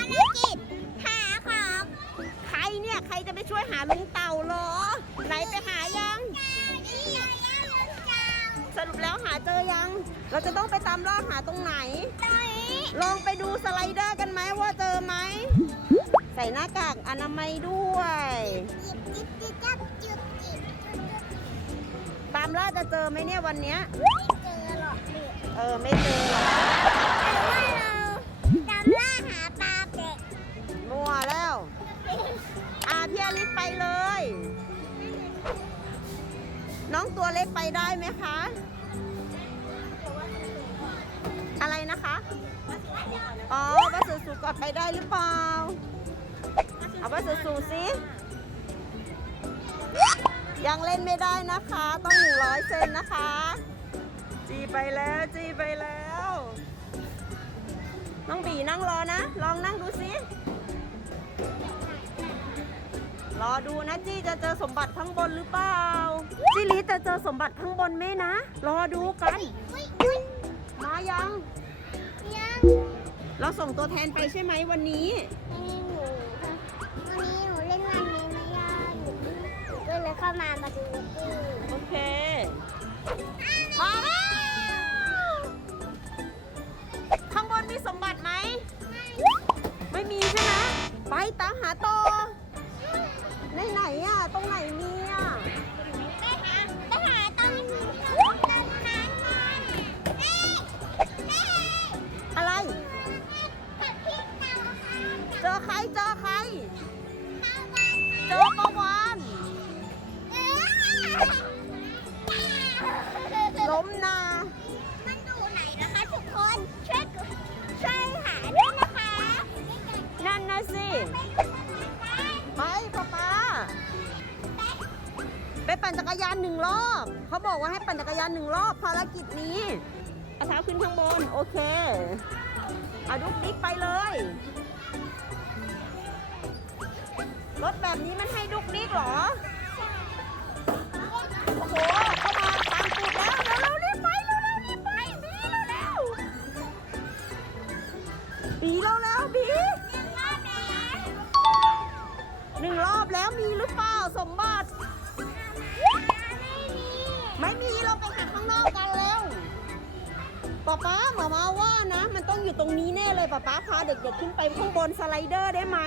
ารกิจหาของใครเนี่ยใครจะไปช่วยหาลุงเต่าเหรอ ไหนไปหายังนี่ยายาลุงเจ้าสรุปแล้วหาเจอยัง เราจะต้องไปตามล่าหาตรงไหนตอนนี้ลองไปดูสไลเดอร์กันไหมว่าเจอไหม ใส่หน้ากากอนามัยด้วยจิบจิบจิบจับจิบจิบตามล่าจะเจอไหมเนี่ยวันเนี้ยไม่เจอหรอกเด็กเออ ไม่เจอหรอกแต่ว่าเราตามล่าหาปลาเป็ด มัวแล้วอาพี่อลิสไปเลย น้องตัวเล็กไปได้ไหมคะ อะไรนะคะ อ๋อวัสสูกดไปได้หรือเปล่า เอาวัสสูสิยังเล่นไม่ได้นะคะ ต้อง100เซนนะคะ จีไปแล้วจีไปแล้ว น้องบีนั่งรอนะ ลองนั่งดูสิ รอดูนะจี้จะเจอสมบัติข้างบนหรือเปล่าจิลิจะเจอสมบัติข้างบนไหมนะ รอดูกันอุ้ยอุ้ยมายัง ยัง เราส่งตัวแทนไปใช่ไหมวันนี้นี่หนูวันนี้หนูเล่นวันนี้ไม่ได้อยู่หนูก็เลยเข้ามามาดูที่โอเคมาแล้ว ไปตามหาต่อ บอกว่าให้ปั่นจักรยานหนึ่งรอบภารกิจนี้เอาเท้าขึ้นข้างบน โอเคเอาดุ๊กดิกไปเลย รถแบบนี้มันให้ดุ๊กดิกเหรอ โอ้โหเข้ามาตามตูดแล้วเร็วๆรีบไปเร็วๆรีบไปบีเร็วๆบีเร็วๆบีหนึ่งรอบแล้วมีหรือเปล่าสมบัติ กกันแล้วป๊าป๊าหมามาว่านะ มันต้องอยู่ตรงนี้แน่เลยป๊าป๊าพาเด็กๆขึ้นไปข้างบนสไลเดอร์ได้ไหม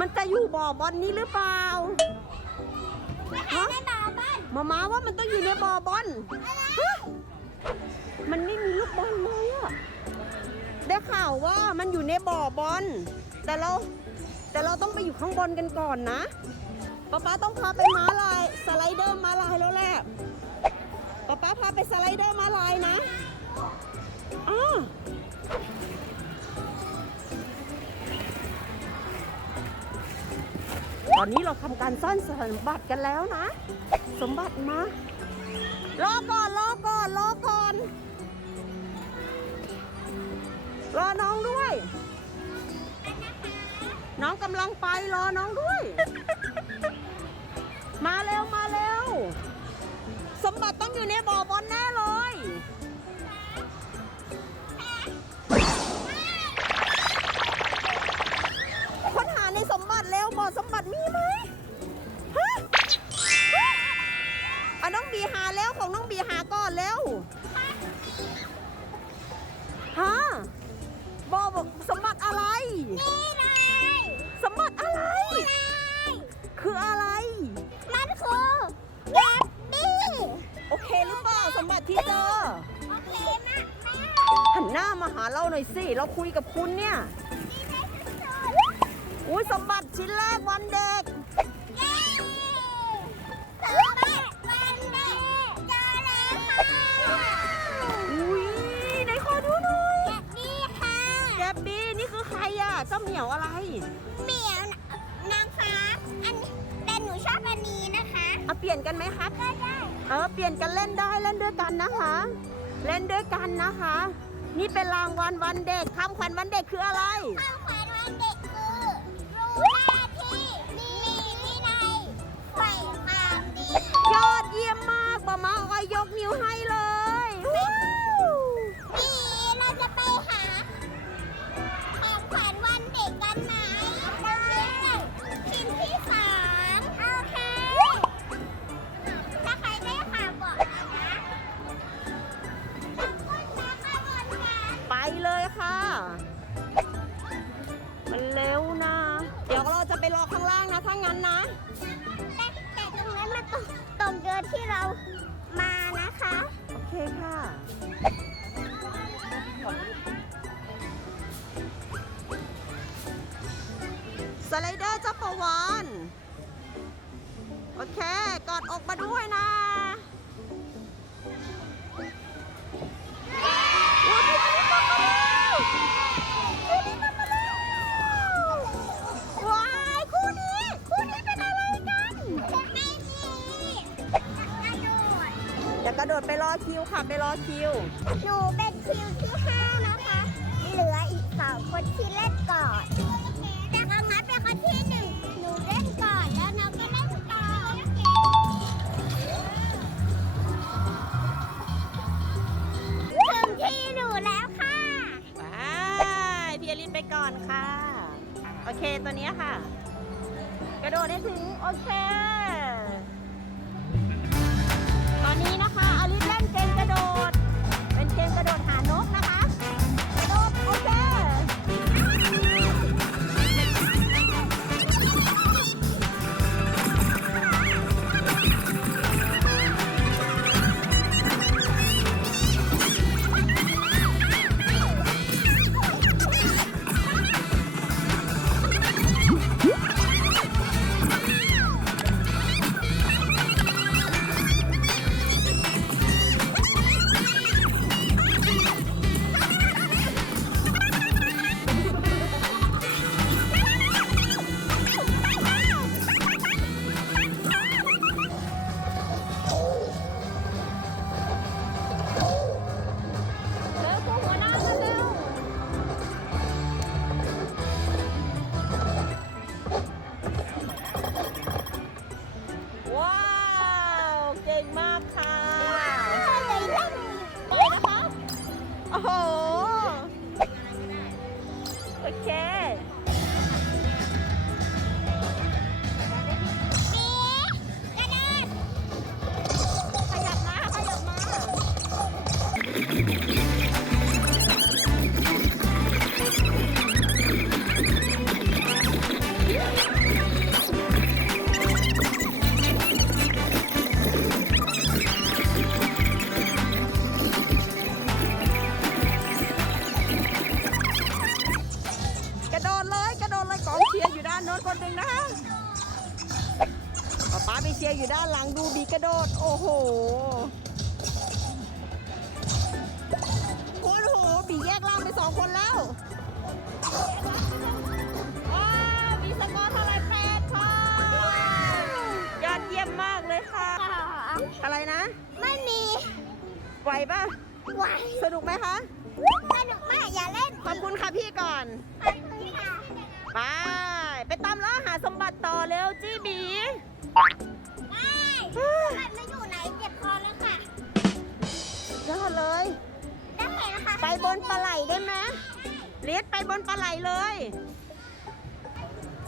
มันจะอยู่บ่อบอลนี้หรือเปล่าฮะหมามาว่ามันต้องอยู่ในบ่อบอลมันไม่มีลูกบอลเลยอะได้ข่าวว่ามันอยู่ในบ่อบอล แต่เราแต่เราต้องไปอยู่ข้างบนกันก่อนนะป๊าป๊าต้องพาไปม้าลายสไลเดอร์ม้าลายแล้วแหละ ป๊าป๊าพาไปสไลเดอร์ม้าลายนะอ้าตอนนี้เราทำการซ่อนสมบัติกันแล้วนะ สมบัติมารอก่อนรอก่อนรอก่อน รอน้องด้วย น้องกำลังไปรอน้องด้วย มาเร็วมาเร็ว อยู่ในบ่อบอลแน่เล อุ้ยสมบัติชิ้นแรกวันเด็กเย้สมัติวันเด็กเจอแล้วค่ะอุ้ยไหนขอดูหน่อยแกบบี้ค่ะแกบีนี่คือใครอะเจ้าเหมียวอะไรเหมียวนางฟ้าอันแต่หนูชอบอันนี้นะคะเอาเปลี่ยนกันไหมครับก็ได้เออเปลี่ยนกันเล่นได้เล่นด้วยกันนะคะ เล่นด้วยกันนะคะ นี่เป็นรางวัลวันเด็กคำขวัญวันเด็กคืออะไร ข้าวขวัญ เยี่ยมมากปะมาออยยกนิ้วให้เลย สไลเดอร์เจ้าประวานโอเค กอดอกมาด้วยนะว้าวพี่อลิซมาแล้วพี่อลิซมาแล้วว้ายคู่นี้คู่นี้เป็นอะไรกันไม่มีกระโดดเดี๋ยวกระโดดไปรอคิวค่ะ ไปรอคิว หนูเป็นคิวที่ห้านะคะ เหลืออีกสองคนที่เล่นก่อน เคตัวนี้ค่ะ กระโดดให้ถึง โอเค นโน้นคนหนึ่งนะคะป๊าป๊าไปเชียร์อยู่ด้านหลังดูบีกระโดด โอ้โหโอ้โหบีแยกล่างไปสองคนแล้วว้าวมีสกอร์เท่าไหรแปดค่ะยอดเยี่ยมมากเลยค่ะ อะไรนะ ไม่มี ไหวป่ะ ไหว สนุกไหมคะสนุกมากอย่าเล่น ขอบคุณค่ะพี่ก่อน ขอบคุณค่ะ ไป ไปตามล่าหาสมบัติต่อเร็วจี้บี ได้มันไม่อยู่ไหนเจ็บคอแล้วค่ะ ยอดเลย ได้เห็นนะคะไปบนปลาไหลได้ไหมลิศไปบนปลาไหลเลย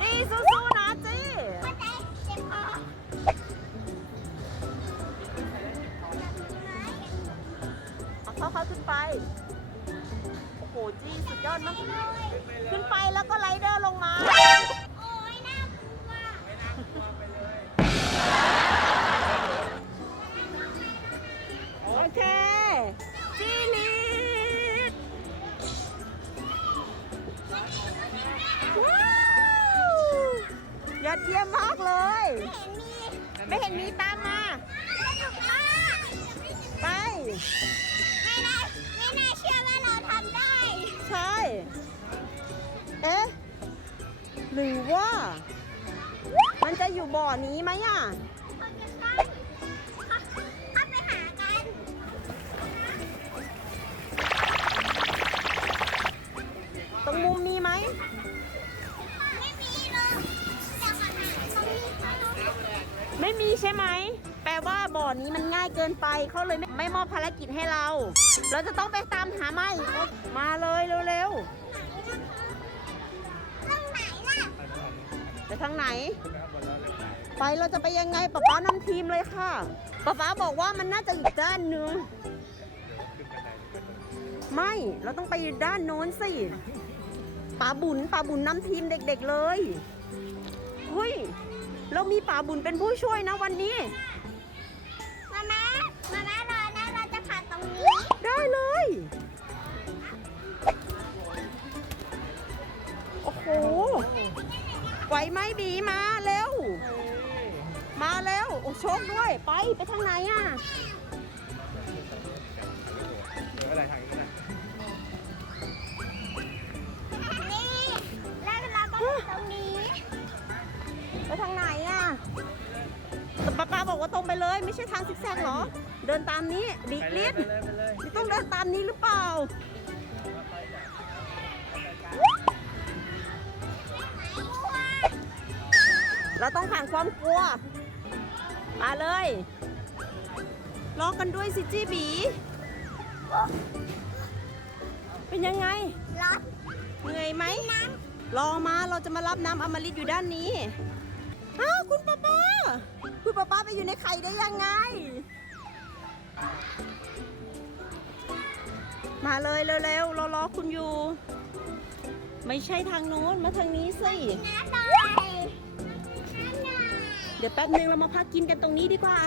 จี้สู้ๆนะจี้เข้าใจเจ็บคอเอาเข้าเขาขึ้นไป โอ้โหจี้สุดยอดมาก ขึ้นไปแล้วก็ไลเดอร์ลงมา เคจี้ลิศว้าวยอดเยี่ยมมากเลยเห็นมีไม่เห็นมีตามมาสนุกมากไป ไม่น่าไม่น่าเชื่อว่าเราทำได้ ใช่ เอ๊ะ หรือว่า มันจะอยู่บ่อนี้ไหมอะ มีใช่ไหม แปลว่าบ่อนี้มันง่ายเกินไปเขาเลยไม่ไม่มอบภารกิจให้เรา เราจะต้องไปตามหาไม่มาเลยเร็วๆไปทางไหน ไปเราจะไปยังไงป๊าป๊านำทีมเลยค่ะป๊าป๊าบอกว่ามันน่าจะอีกด้านหนึงไม่เราต้องไปด้านโน้นสิป๋าบุญป๋าบุญนำทีมเด็ก ๆเลยเฮ้ย เรามีป๋าบุญเป็นผู้ช่วยนะวันนี้ มาม่ามาม่ารอนะเราจะผ่านตรงนี้ ได้เลย โอ้โหไหวไหมบีมาเร็ว มาเร็วโอ้โชคด้วย ไป ไปทางไหนอะ เลยไม่ใช่ทางซิกแซกเหรอ เดินตามนี้บีไปกเลลิยดไปเลยไปเลยนี่ต้องเดินตามนี้หรือเปล่าเราต้องผ่านความกลัว มาเลยรอกันด้วยสิจีบี เป็นยังไงรถเหนื่อยไหมรอมาเราจะมารับน้ำอมฤตอยู่ด้านนี้อ้าวคุณป้าป้า คุณป้าป้าไปอยู่ในไข่ได้ยังไง มาเลยเร็วๆเรารอคุณอยู่ ไม่ใช่ทางโน้นมาทางนี้สิน้าหน่อยน้าหน่อยเดี๋ยวแป๊บนึงเรามาพักกินกันตรงนี้ดีกว่า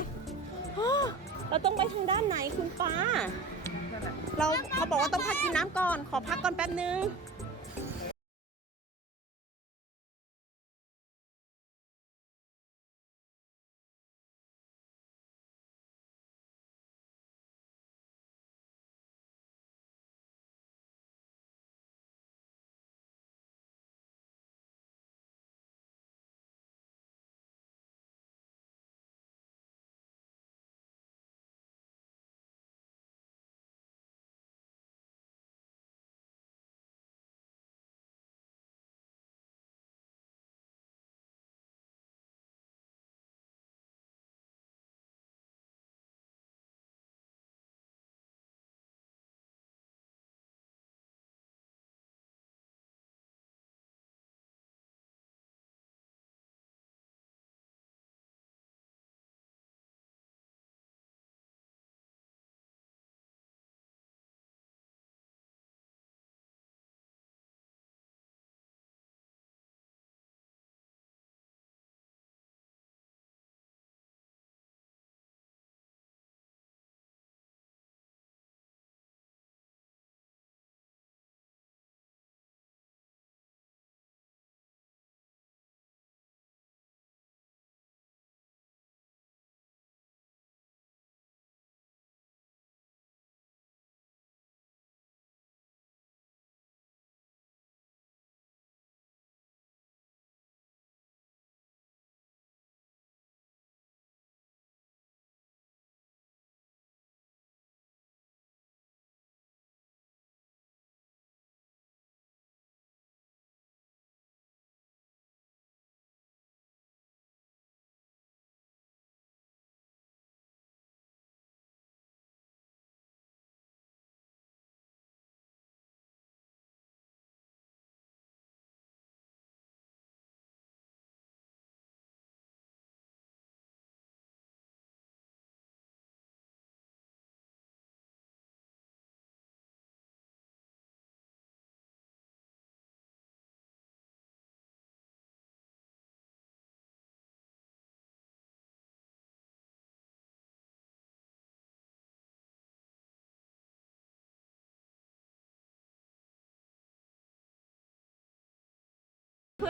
อ้อเราต้องไปทางด้านไหนคุณป้า เราเขาบอกว่าต้องพักกินน้ำก่อน ขอพักก่อนแป๊บนึง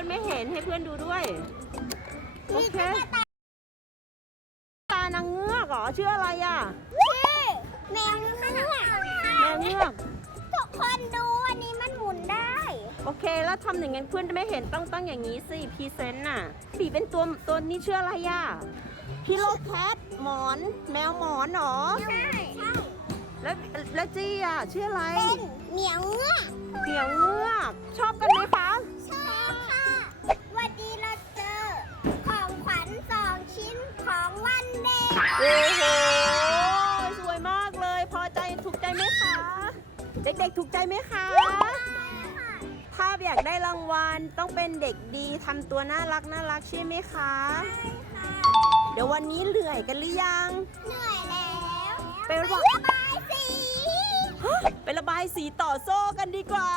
ไม่เห็นให้เพื่อนดูด้วย โอเคตานางเงือกเหรอชื่ออะไรอะชื่อแมวเงือกแมวเงือกทุกคนดูอันนี้มันหมุนได้ โอเค แล้วทำอย่างงั้นเพื่อนจะไม่เห็นต้องต้องอย่างนี้สิพรีเซนต์น่ะสีเป็นตัวตัวนี้ชื่ออะไรอะพิโลแคทหมอน แมวหมอนเหรอใช่ใช่แล้วแล้วจี้อะชื่ออะไรเป็นเหมียวเงือกเหมียวเงือกชอบกันไหมคะ โอ้โห สวยมากเลย พอใจถูกใจไหมคะ เด็กๆถูกใจไหมคะภาพอยากได้รางวัลต้องเป็นเด็กดีทำตัวน่ารักน่ารักใช่ไหมคะ เดี๋ยววันนี้เหนื่อยกันหรือยัง เหนื่อยแล้วไประบายสีไประบายสีต่อโซ่กันดีกว่า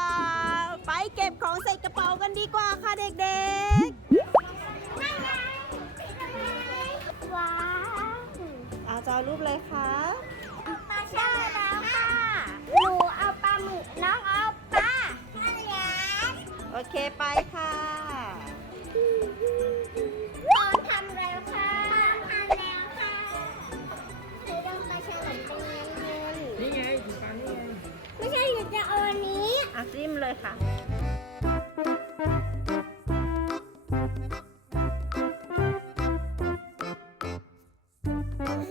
ไปเก็บของใส่กระเป๋ากันดีกว่า อ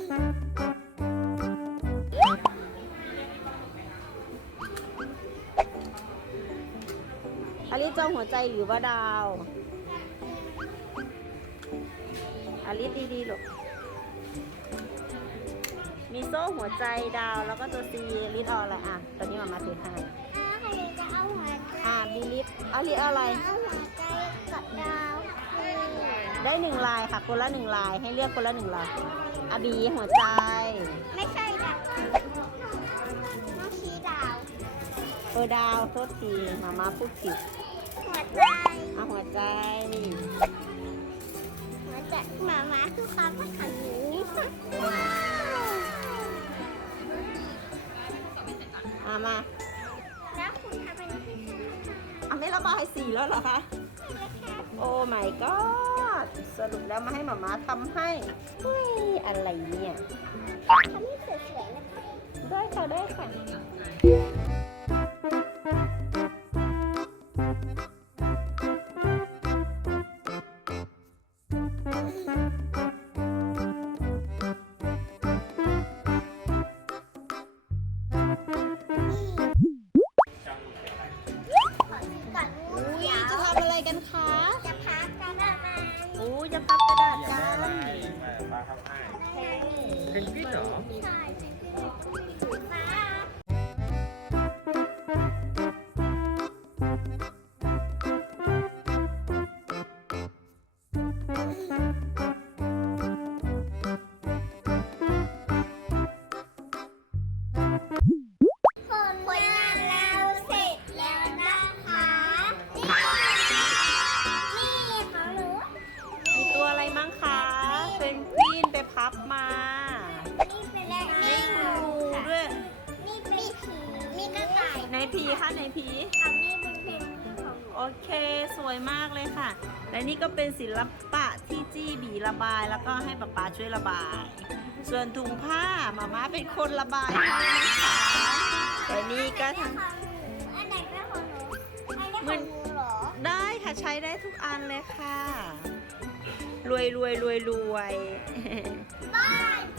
ลิซจองหัวใจหรือว่าดาวอลิซดีๆลูกมีโซ่หัวใจดาวแล้วก็ตัวซีลิซเอาอะไรอะตอนนี้มามาถือให้อ่าใครจะเอาหัวใจอ่าบิลิฟอาลิอะไร เอาหัวใจกับดาวคือได้หนึ่งลายค่ะคนละหนึ่งลายให้เลือกคนละหนึ่งลาย อาบีหัวใจ ไม่ใช่ค่ะน้องชี้ดาว เออดาวโทษทีมามาพูดผิดหัวใจเอาหัวใจ หัวใจหมาม้าคือความพักขันหนูว้าวอ่ามา แล้วคุณทำเป็นที่ฉันอะไม่ระบายสีแล้วเหรอคะ โอ้ my god สรุปแล้วมาให้หมามาทำให้เฮ้ยอะไรเนี่ยทำให้สวยๆนะคะได้ค่ะได้ค่ะ เป็นศิลปะที่จี้บีระบาย แล้วก็ให้ป๊าป๊าช่วยระบาย ส่วนถุงผ้ามาม่าเป็นคนระบายให้นะคะแต่นี่ก็ทอันไหนเป็นของหนูอันไหนเป็นของหนูเหรอำได้ค่ะใช้ได้ทุกอันเลยค่ะ รวยรวยรวยรวย บ้านจี